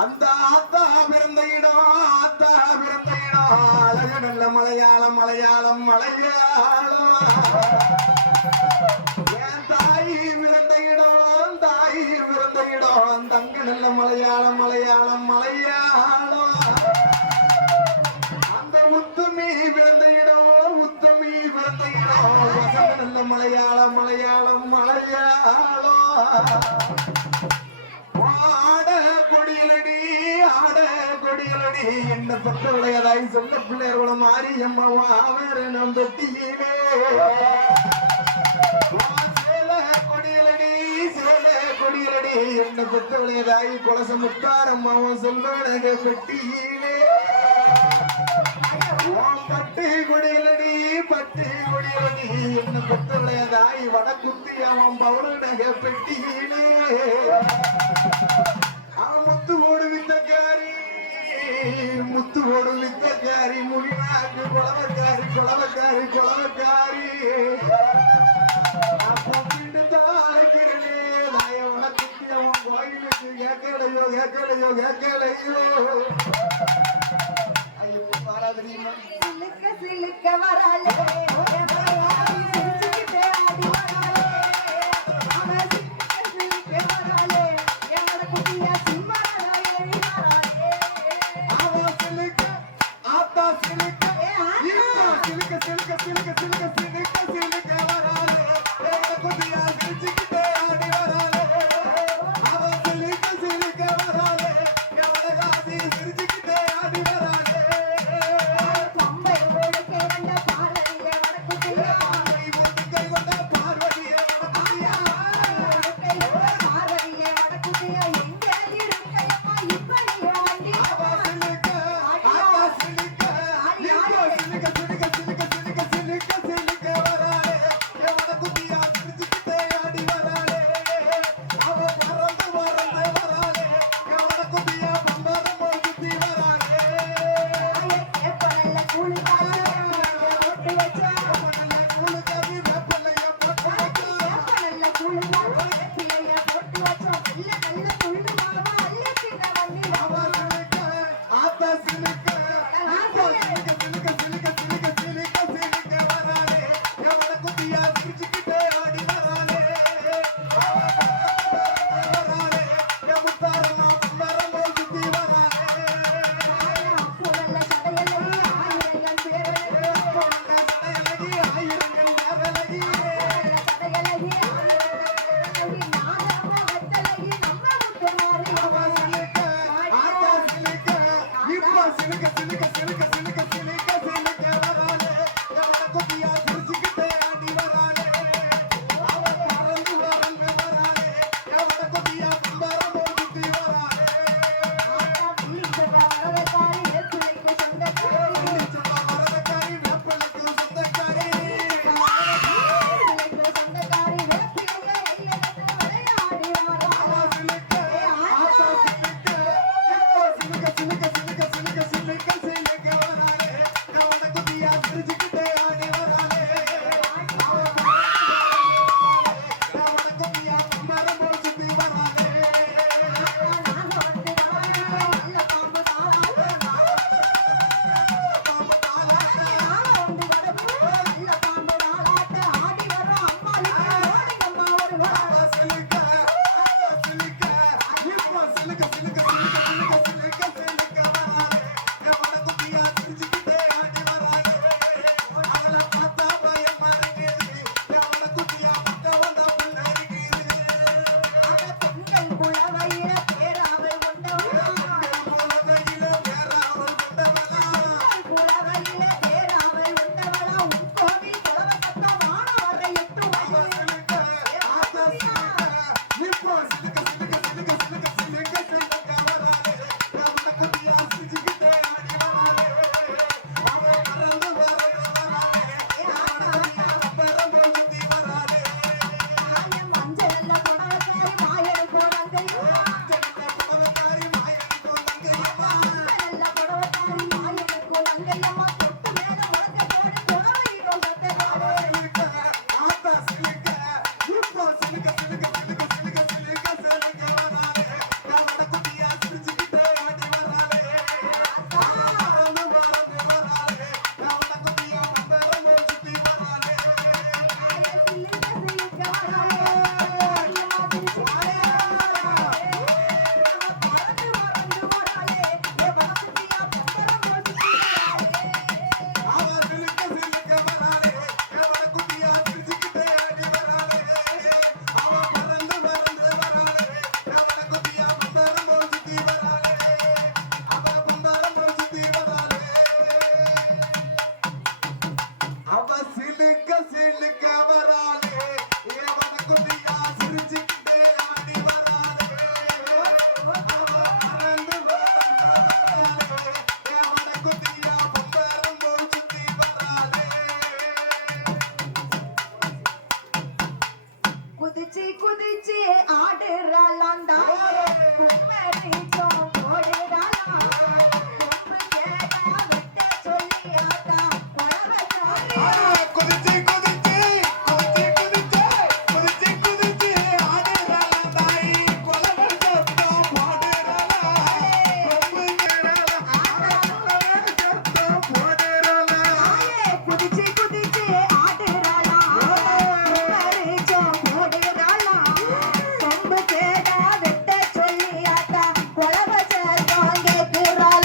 அந்த ஆத்தா பிறந்த இடம் அழகு நல்ல மலையாளம் என் தாய் பிறந்த இடம் தங்க நல்ல மலையாளம் அந்த உத்தமி பிறந்த இடம் வசந்த நல்ல மலையாளம் கொடியலடி என்ன பெற்றவளையதாய் சொந்த பிள்ளையர்கள மாறி அம்மாவா வேற நம் தொட்டியிலே கொடியலடி என்ன பெற்றவளையதாய் கொலச முத்தார் அம்மாவும் சொல்லுவனக பெட்டியிலே பட்டு கொடியலடி என்ன பெற்றவளையதாய் வடக்குத்தி அவன் பவுனக பெட்டியிலே அவன் முத்துவோடு வித்தக்காரி முடிவாக்கு குளவக்காரி அப்போ பிண்டு தாழ்கிறனே நாயவன குத்தி அவன் கோயிலுக்கு கேட்கலையோ ஐயோ பாராதரியுமா சிலுக்க வராலே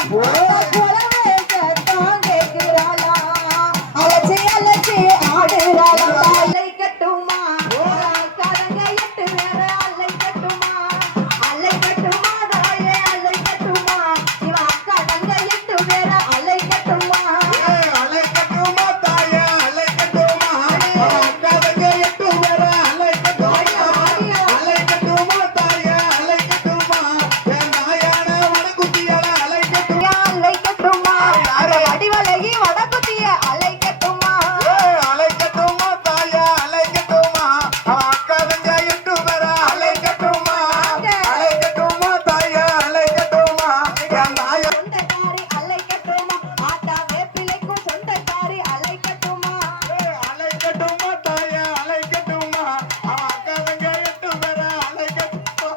குலவே சத்தம் கேக்குறாளா அலச்சி அலச்சி ஆடுறாளா அலை கட்டுமா கரங்க எட்டு வேற அலை கட்டுமா தாயே அலை கட்டுமா இவ அக்கா தங்க எட்டு வேற அலை கட்டுமா அலை கட்டுமா தாயே அலை கட்டுமா அக்கா தங்க எட்டு வேற அலை கட்டுமா அலை கட்டுமா தாயே அலை கட்டுமா என் நாயான வடக்குத்தியால அலை கட்டுமா அலை கட்டுமா வடிவலகி வடக்குத்திய அலை கட்டுமா அலை கட்டுமா தாயே அலை கட்டுமா அக்கா தங்க எட்டு வேற அலை கட்டுமா அலை கட்டுமா தாயே அலை கட்டுமா என் நாய சொந்தக்காரி அலை கட்டுமா ஆட்டா வேப்பிலைக்கும் சொந்தக்காரி அலை கட்டுமா அலை கட்டுமா தாயே அலை கட்டுமா அக்கா தங்க எட்டு வேற அலை கட்டுமா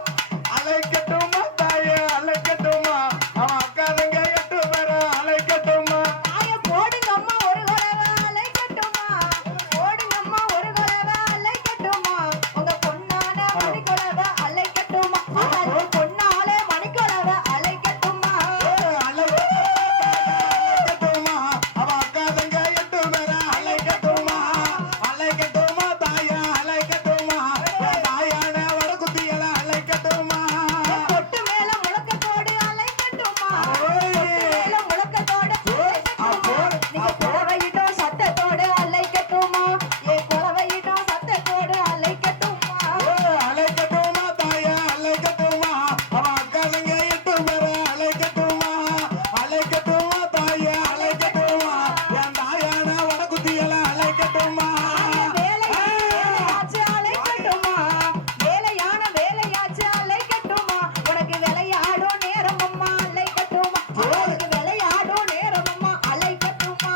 அலை கட்டுமா தாயே அலை கட்டுமா அக்கா தங்க எட்டு வேற அலை கட்டுமா தாய போடுங்கம்மா ஒரு குலவை அலை கட்டுமா போடுங்கம்மா ஒரு குலவை அலை கட்டுமா உங்க பொன்னான மணிக்குலவை அலை கட்டுமா பொன்னாலே மணிக்குலவை அலை கட்டுமா அலை கட்டுமா அக்கா தங்க எட்டு வேற அலை கட்டுமா அலை கட்டுமா தாயே அலை கட்டுமா தாயான வடக்குத்தியல அலை கட்டுமா பொட்டு மேல முழக்கத்தோடு அலை கட்டுமா பொட்டு மேல முழக்கத்தோடு நீங்க குலவையிடும் சத்தத்தோடு அலை கட்டுமா ஏ குலவையிடும் சத்தத்தோடு அலை கட்டுமா அலை கட்டுமா தாயே அலை கட்டுமா அக்கா தங்க எட்டு வேற அலை கட்டுமா அலை கட்டுமா தாயே அலை கட்டுமா என் தாயான வடக்குத்தியல அலை கட்டுமா வேலையாச்சு அலை கட்டுமா வேலையான வேலையாச்சு அலை கட்டுமா உனக்கு விளையாடும் நேரம் அம்மா அலை கட்டுமா உனக்கு விளையாடும் நேரம் அம்மா அலை கட்டுமா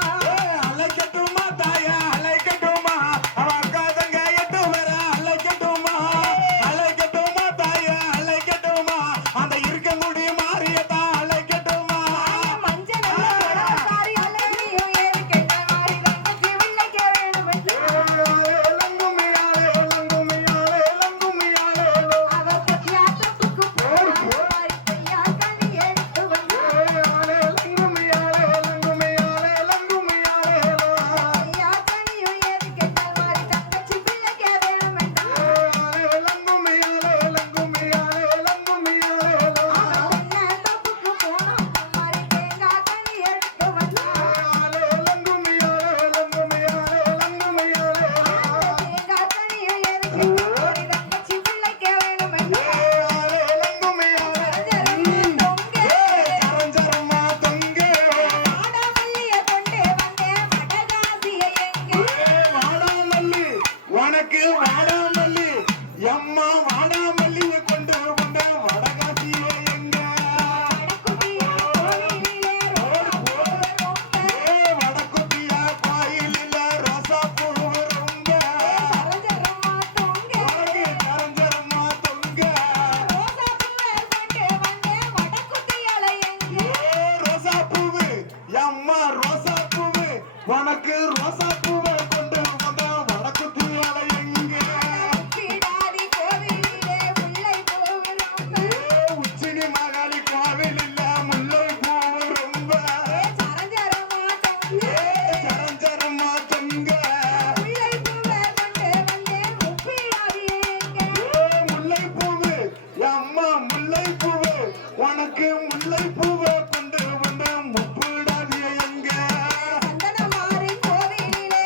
அலை கட்டுமா தாயே அலை கட்டுமா அக்கா தங்க எட்டு வேற அலை கட்டுமா அலை கட்டுமா தாயே அலை கட்டுமா அந்த இருக்கங்குடி மாரியத்தா அலை கட்டுமா மஞ்சள் கடற்காரி அலை நீயும் ஏறி கேட்ட மாதிரி தங்கச்சி வில்லைக்க வேணும் என்று அவர் பத்தியாட்டத்துக்கு போனார் கையா கண்ணி எடுத்து வந்தார் கையா கண்ணியும் ஏறி கேட்ட மாதிரி தங்கச்சி வில்லைக்க வேணும் என்றார் என்ன தப்புக்கு போனோம் மாதிரி தேங்காய் கண்ணி எடுத்து வந்தார் தேங்காய் கண்ணியும் ஏறி கேட்ட மாதிரி தங்கச்சி வில்லைக்க வேணும் என்றார் ஆடாமல்லிய கொண்டு வந்தேன் மடகாசிய எங்கே உனக்கு வாடாமல்லி எம்மா வாடாமல்லியை கொண்டு வந்த வடகாசியே எங்க வடக்குட்டியா கோயிலிலே வடக்குத்தியா கோயிலில் ரோசா பூ ரொம்ப சரஞ்சரமா தொங்க கரஞ்சரமா தொங்க ரோசா பூவை கொண்டு வந்தேன் வடக்குட்டியால எங்கே ரோசா பூவு எம்மா ரோசா பூவு உனக்கு ரோசா பூவை கொண்டு வந்த வடக்குத்தியால எங்க பிடாரி கோவிலிலே முல்லை பூவிலும் உச்சினி மகாளி கோவிலில் முல்லை பூ ரொம்ப சரஞ்சரமா தொங்க சரஞ்சரமா தொங்க முல்லை பூவை கொண்டு வந்தேன் முப்பிடாரி எங்கே முல்லை பூவு அம்மா முல்லை பூவு உனக்கு முல்லை பூவை கொண்டு வந்த முப்பிடாதிய எங்க சந்தனமாரி கோவிலிலே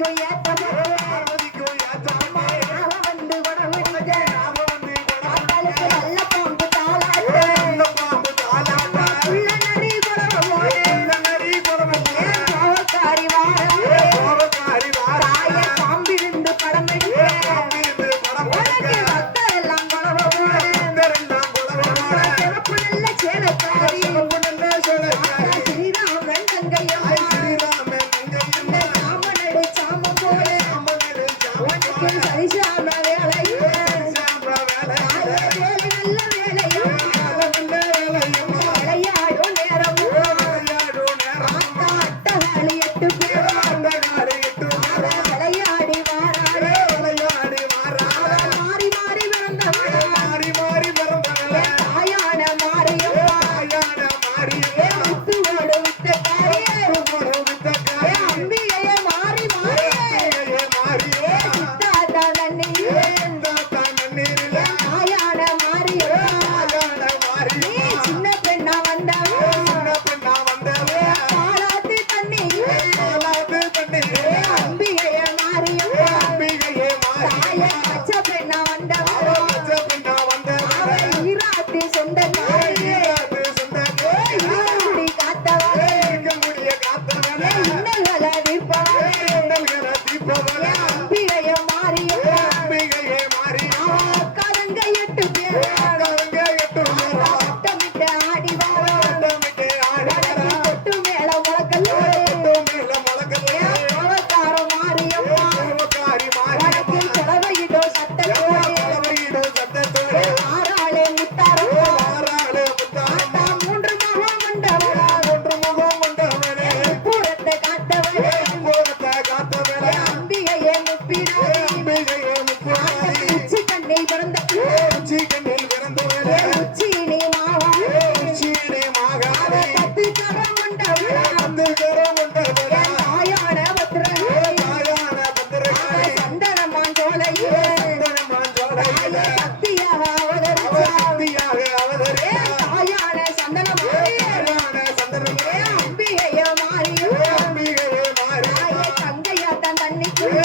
பார்வதிக்கும் ஏத்தமா பார்வதிக்கும் ஏத்தாமே நாகம் வந்து வடவிடிக்க நாம வந்து காத்தாலுக்கு நல்ல பாம்பு தாளாட்ட நல்ல பாம்பு தாலாட்டா உள்ள நரி குறவ போல நரி குறவு கோவக்காரி வாரே கோபக்காரி தாய வாரா பாம்பிருந்து படம் எடுக்க அம்மிந்து படம் உனக்கு பக்தர் எல்லாம் குறவ போல பக்தரெல்லாம் குலவ சிறப்பு நல்ல சேலக்காரி நல்ல சோழக்காரி ஸ்ரீராமன் தங்கையம்மா ஸ்ரீராமன் இந்த சாமனடு சாமம் போல அம்மனரு உனக்கு சரிசாம வேலையில சாம்பா வேலை வேலை நல்ல வேலையும் நல்ல வேலையம்மா விளையாடும் நேரமும் விளையாடு நேரம் ஆத்தா அட்டகாளி 8 பேரும் அந்த காலை எட்டு விளையாடி வாராளே விளையாடி வாரா மாறி மாறி பிறந்தவள மாறி மாறி பிறந்தவள தாயான மாரியம்மா தாயான மாரியம்மா முத்துவோடு வித்த காரியே ஒரு வித்தக்காரி அம்பிகையே மாறி மாறியே மாறியே தாத்தா நன்னியே தாத்தா மண்ணீரில தாயான மாரியம்மா தாயான நீ மாரியம்மா சின்ன பெண்ணா வந்தவ சின்ன பெண்ணா வந்தவ பாலாத்து தண்ணியே பாலாது தண்ணீரே அம்பிகையே மாரியம்மா அம்பிகையே தாய மாரியம்மா பச்சை பெண்ணா வந்தவ பச்சை பெண்ணா வந்தவ அவ ஈராத்து சொந்தக்காரியே ஈராது சொந்தக்கே ஈரக்குடி காத்தவளே முடிய காத்தவன இன்னல்களை தீர்ப்பவளே நல்ல தீபவன அம்பிகையே மாரியம்மா அம்பிகையே மாரியம்மா கலங்க 8 பேர் கலங்க எட்டு நேரம் வட்டமிட்டு ஆடி வாரா வட்டமிட்டு ஆடி வரா கொட்டு மேல முழக்கத்தோடு கொட்டு மேல முழக்கத்தே கோவக்கார மாரியம்மா கோபக்காரி வடக்கு மாரியம்மா கிழவையிடோ சட்டத்தோடு பலவையிடு சத்தத்தோடு ஆறாளே முத்தாரம்மா ஆறாளு முத்தாரம்மா ஆத்தா 3 முகம் கொண்டவளா ஒன்று முகம் கொண்டவனே பூரத்தை காத்தவளே போரத்தை காத்தவனே அம்பிகையே முப்பினாரி அம்பிகையே முப்புராரி உச்சி கண்ணில் பிறந்த உச்சி கண்ணில் பிறந்தவனே உச்சி நீ மாவாளே உச்சியிலே மாகாரி 10 கரம் கொண்டவளா அந்த கரம் கொண்டவனே தாயான பத்திரகாளி தாயான பத்திரகாரி சந்தனமான் சோலையிலே சந்தனமாஞ்சோலையிலே சக்தியாக அவதரிச்சா அவசக்தியாக அவதரித்தார் தாயான சந்தனமாயே தாயான சந்திரனே அம்பிகைய மாறியும் அம்பிகையே மாறி தாயே தங்கையாத்தான் தண்ணிக்குள்ள